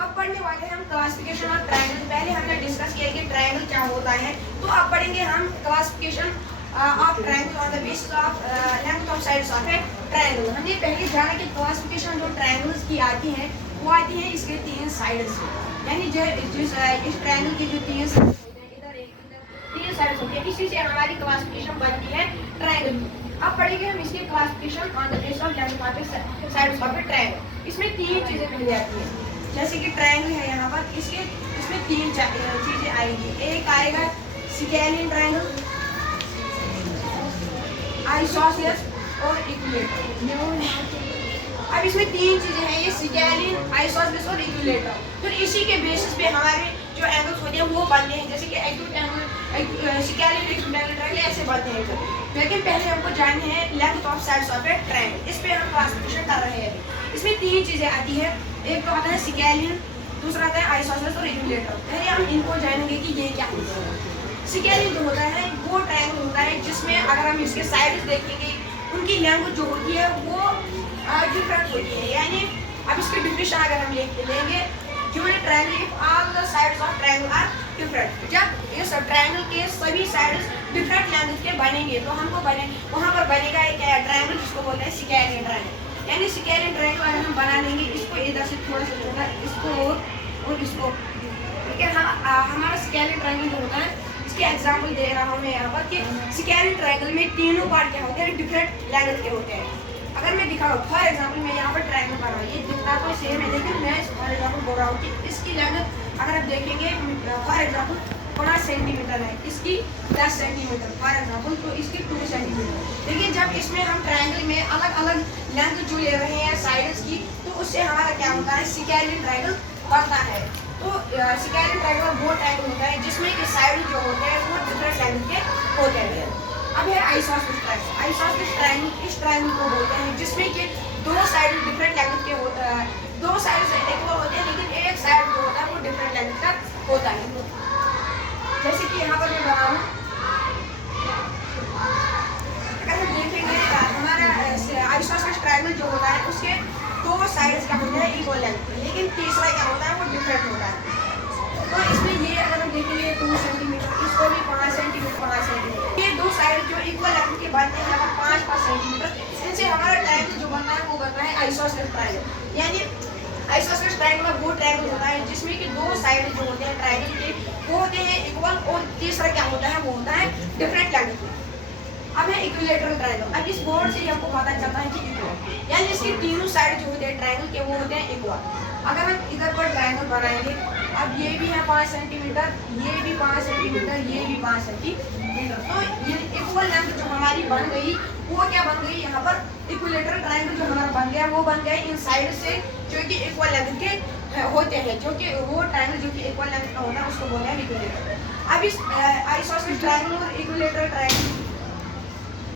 अब पढ़ने वाले हैं हम क्लासिफिकेशन ऑफ ट्रायंगल। पहले हमने डिस्कस किया कि ट्रायंगल क्या होता है, तो अब पढ़ेंगे हम classification of triangle on the basis of length of sides of A triangle. हमने पहले जाना कि क्लासिफिकेशन जो ट्रायंगल्स की आती है वो आती है इसके तीन साइड्स से, यानी जो इस ट्रायंगल की जो तीन साइड्स होते हैं, इधर एक इधर तीन साइड्स होती है, इसी से हमारी क्लासिफिकेशन बनती है ट्रायंगल की। अब पढ़ेंगे हम इसकी classification on the basis of length of sides of A triangle. इसमें तीन चीजें मिल जाती हैं, जैसे कि ट्रायंगल है यहाँ पर, इसमें तीन चीजें आएगी। एक आएगा स्केलिन ट्रायंगल, आइसोसेलेस और इक्विलेटरल। अब इसमें तीन चीजें हैं, ये स्केलिन, आइसोसेलेस और इक्विलेटरल। फिर इसी के बेसिस पे हमारे जो एंगल्स होते हैं वो बनते हैं, जैसे कि acute angle, scalene, acute triangle ऐसे बनते हैं। लेकिन पहले हमको जाननी है length of sides of A triangle. इस पे हम क्लासिफिकेशन कर रहे हैं। इसमें तीन चीजें आती है, एक तो आता है स्केलिन, दूसरा आता है आइसोसेलेस और इक्विलेटरल। पहले हम इनको जानेंगे कि ये क्या होता है। स्केलिन जो होता है वो ट्रायंगल होता है जिसमें अगर हम इसके साइड्स देखेंगे उनकी लेंथ जो होती है वो डिफरेंट होती है, यानी अब इसकी डिफिनेशन अगर हम लेंगे, given a triangle if all the sides of triangle are different. जब इस ट्रायंगल के सभी साइड्स डिफरेंट लेंथ के बनेंगे तो हमको वहाँ पर बनेगा एक ट्रायंगल जिसको बोलते हैं स्केलिन ट्रायंगल। यानी स्केलिन ट्रायंगल अगर हम बना लेंगे, इसको इधर से थोड़ा सा छोटा, इसको और इसको, ठीक है। हमारा स्केलिन ट्रायंगल जो होता है, इसके एग्जांपल दे रहा हूँ मैं यहाँ पर कि स्केलिन ट्रायंगल में तीनों पार्ट क्या होते हैं, डिफरेंट लेंथ के होते हैं। अगर मैं दिखाऊँ फॉर एग्जांपल, मैं यहाँ पर ट्रायंगल बना रहा हूँ, ये दिखता तो सेम है, लेकिन मैं फॉर एग्जांपल बोल रहा हूँ कि इसकी लेंथ अगर आप देखेंगे फॉर एग्जांपल 5 सेंटीमीटर है, इसकी 10 सेंटीमीटर फॉर एग्जांपल, तो इसकी 2 सेंटीमीटर। लेकिन जब इसमें हम ट्रायंगल में अलग अलग लेंथ जो ले रहे हैं साइड्स की, तो उससे हमारा क्या होता है, स्केलिन ट्रायंगल बनता है। तो स्केलिन ट्रायंगल वो ट्रायंगल होता है जिसमें कि साइड जो होते हैं वो डिफरेंट लेंथ के होते हैं। अब है आइसोसेलेस ट्रायंगल। आइसोसेलेस ट्रायंगल इस ट्रायंगल को बोलते हैं जिसमें कि दो साइड डिफरेंट लेंथ के होता है, दो साइड इक्वल होते हैं, लेकिन एक साइड जो होता है वो डिफरेंट लेंथ का होता है। जैसे कि यहाँ पर मैं बना हूँ, अगर हम देखेंगे हमारा आइसोसेलेस ट्रायंगल जो होता है उसके दो साइड्स क्या होते हैं, इक्वल लेंथ, लेकिन तीसरा क्या होता है वो डिफरेंट होता है। तो इसमें ये अगर हम देखेंगे 2 सेंटीमीटर, इसको भी 5 सेंटीमीटर 5 सेंटीमीटर, ये दो साइड जो इक्वल लेंथ के बनते हैं 5-5 सेंटीमीटर, इनसे हमारा ट्रायंगल जो बनता है वो बनता है आइसोसेलेस ट्रायंगल। यानी आइसोसेलेस ट्रायंगल वो ट्रायंगल होता है जिसमें कि दो साइड जो होते हैं ट्रायंगल के वो होते हैं इक्वल, और तीसरा क्या होता है वो होता है डिफरेंट लेंथ के। अब है इक्विलेटरल ट्रायंगल। अब इस बोर्ड से हमको पता चलता है कि इक्वल, यानी इसके तीनों साइड जो होते हैं ट्रायंगल के वो होते हैं इक्वल। अगर हम इधर पर ट्रायंगल बनाएंगे, अब ये भी है 5 सेंटीमीटर, ये भी 5 सेंटीमीटर, ये भी 5 सेंटीमीटर, तो ये इक्वल लेंथ जो हमारी बन गई वो क्या बन गई, यहाँ पर इक्विलेटरल ट्रायंगल जो हमारा बन गया वो बन गया इन साइड से जो कि इक्वल लेंथ के होते हैं, जो कि वो ट्रायंगल जो कि इक्वल लेंथ का होता है उसको बोलते हैं इक्विलेटरल। अब इस आइसोसेलेस ट्रायंगल और इक्विलेटरल ट्रायंगल